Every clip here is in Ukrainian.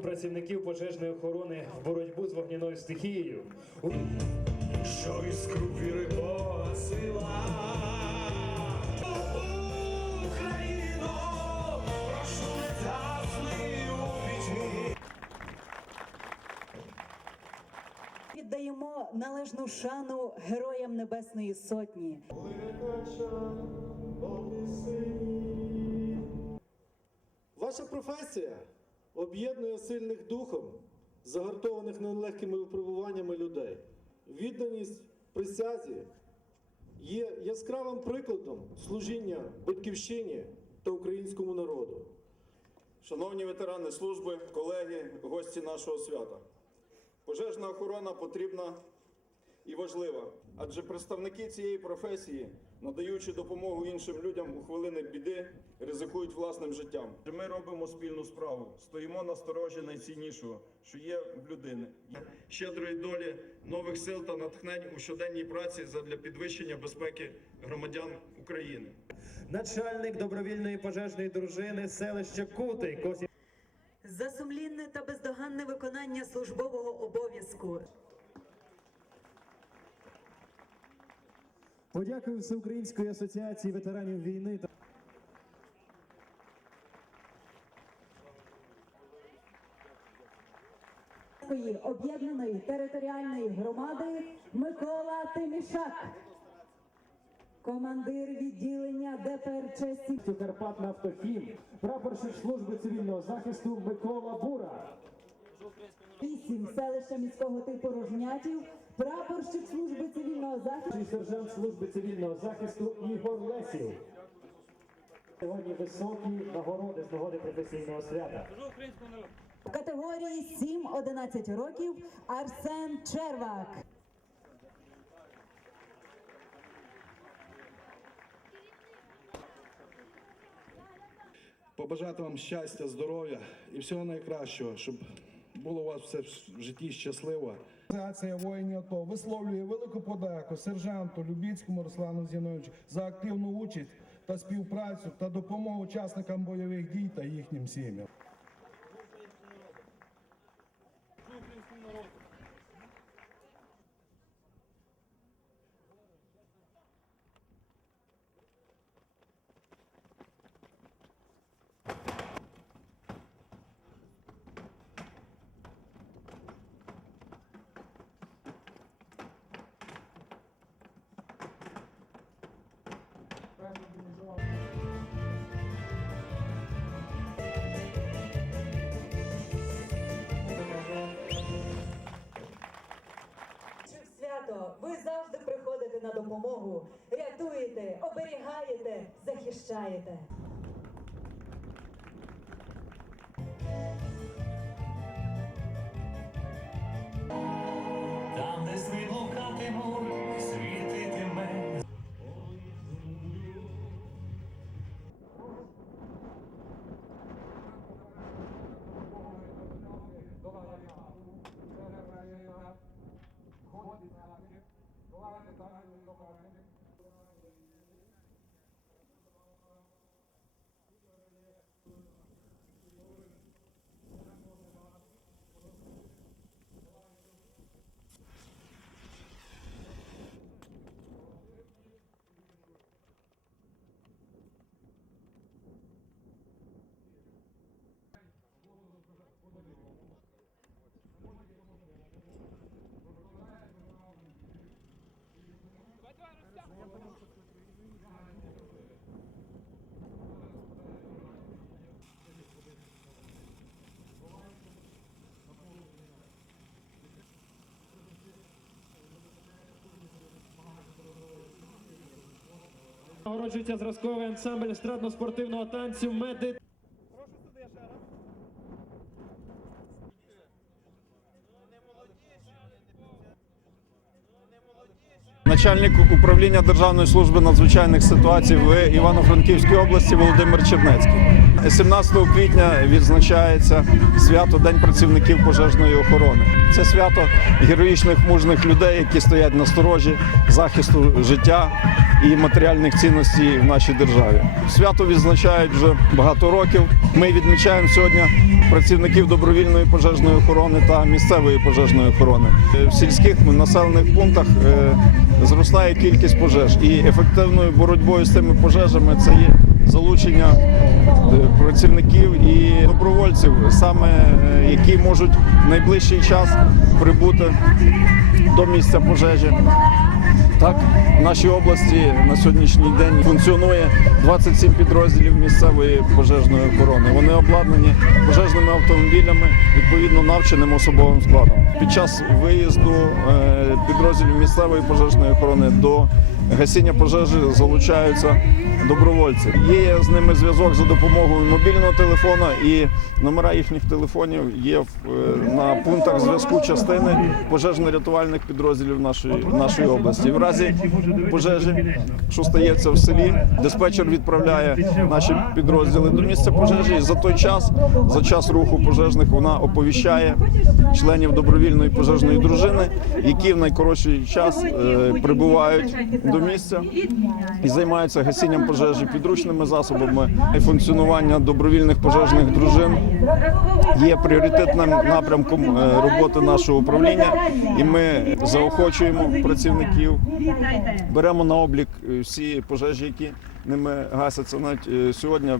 працівників пожежної охорони в боротьбу з вогняною стихією. Що іскру віри Бога сила. Україно, прошу не у пітьмі. Віддаємо належну шану героям Небесної Сотні. Ваша професія об'єднує сильних духом, загартованих нелегкими випробуваннями людей. Відданість присязі є яскравим прикладом служіння батьківщині та українському народу. Шановні ветерани служби, колеги, гості нашого свята. Пожежна охорона потрібна і важлива, адже представники цієї професії, надаючи допомогу іншим людям у хвилини біди, ризикують власним життям. Ми робимо спільну справу, стоїмо на сторожі найціннішого, що є в людини. Щедрої долі, нових сил та натхнень у щоденній праці задля підвищення безпеки громадян України. Начальник добровільної пожежної дружини селища Кутий Косі. За сумлінне та бездоганне виконання службового обов'язку. Подякую Всеукраїнської асоціації ветеранів війни та об'єднаної територіальної громади Микола Тимішак. Командир відділення ДПР честі Карпат Нафтохім, прапорщик служби цивільного захисту Микола Бура. 8 селища міського типу Рожнятів, прапорщик служби цивільного захисту. Сержант служби цивільного захисту Ігор Лесів. Сьогодні високі нагороди з нагоди професійного свята. В категорії 7-11 років Арсен Червак. побажати вам щастя, здоров'я і всього найкращого, щоб було у вас все в житті щасливо. Організація воїнів АТО висловлює велику подяку сержанту Любіцькому Руслану Зіновичу за активну участь та співпрацю та допомогу учасникам бойових дій та їхнім сім'ям. Допомогу, рятуєте, оберігаєте, захищаєте. Там, де сни блукатимуть, Нагороджується зразковий ансамбль естрадно-спортивного танцю Меди. Начальник управління Державної служби надзвичайних ситуацій в Івано-Франківській області Володимир Чернецький. 17 квітня відзначається свято День працівників пожежної охорони. Це свято героїчних мужних людей, які стоять на сторожі захисту життя і матеріальних цінностей в нашій державі. Свято відзначають вже багато років. Ми відмічаємо сьогодні працівників добровільної пожежної охорони та місцевої пожежної охорони. В сільських населених пунктах е, зростає кількість пожеж, і ефективною боротьбою з цими пожежами це є залучення е, працівників і добровольців, саме е, які можуть в найближчий час прибути до місця пожежі. Так, в нашій області на сьогоднішній день функціонує 27 підрозділів місцевої пожежної охорони. Вони обладнані пожежними автомобілями, відповідно навченим особовим складом. Під час виїзду е, підрозділів місцевої пожежної охорони до гасіння пожежі залучаються добровольці. Є з ними зв'язок за допомогою мобільного телефона і номера їхніх телефонів є е, на пунктах зв'язку частини пожежно-рятувальних підрозділів нашої, нашої області. Разі пожежі, що стається в селі, диспетчер відправляє наші підрозділи до місця пожежі. І за той час, за час руху пожежних, вона оповіщає членів добровільної пожежної дружини, які в найкоротший час е, прибувають до місця і займаються гасінням пожежі підручними засобами. І Функціонування добровільних пожежних дружин є пріоритетним напрямком е, роботи нашого управління, і ми заохочуємо працівників, беремо на облік е, всі пожежі, які ними гасяться. Навіть е, сьогодні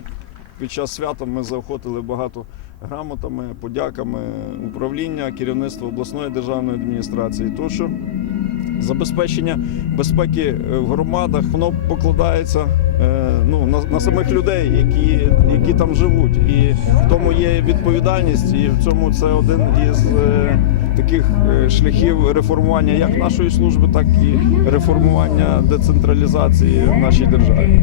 під час свята ми заохотили багато грамотами, подяками управління, керівництва обласної державної адміністрації. То що забезпечення безпеки е, в громадах воно покладається ну, на, на самих людей, які, які там живуть. І в тому є відповідальність, і в цьому це один із таких е, шляхів реформування як нашої служби, так і реформування децентралізації в нашій державі.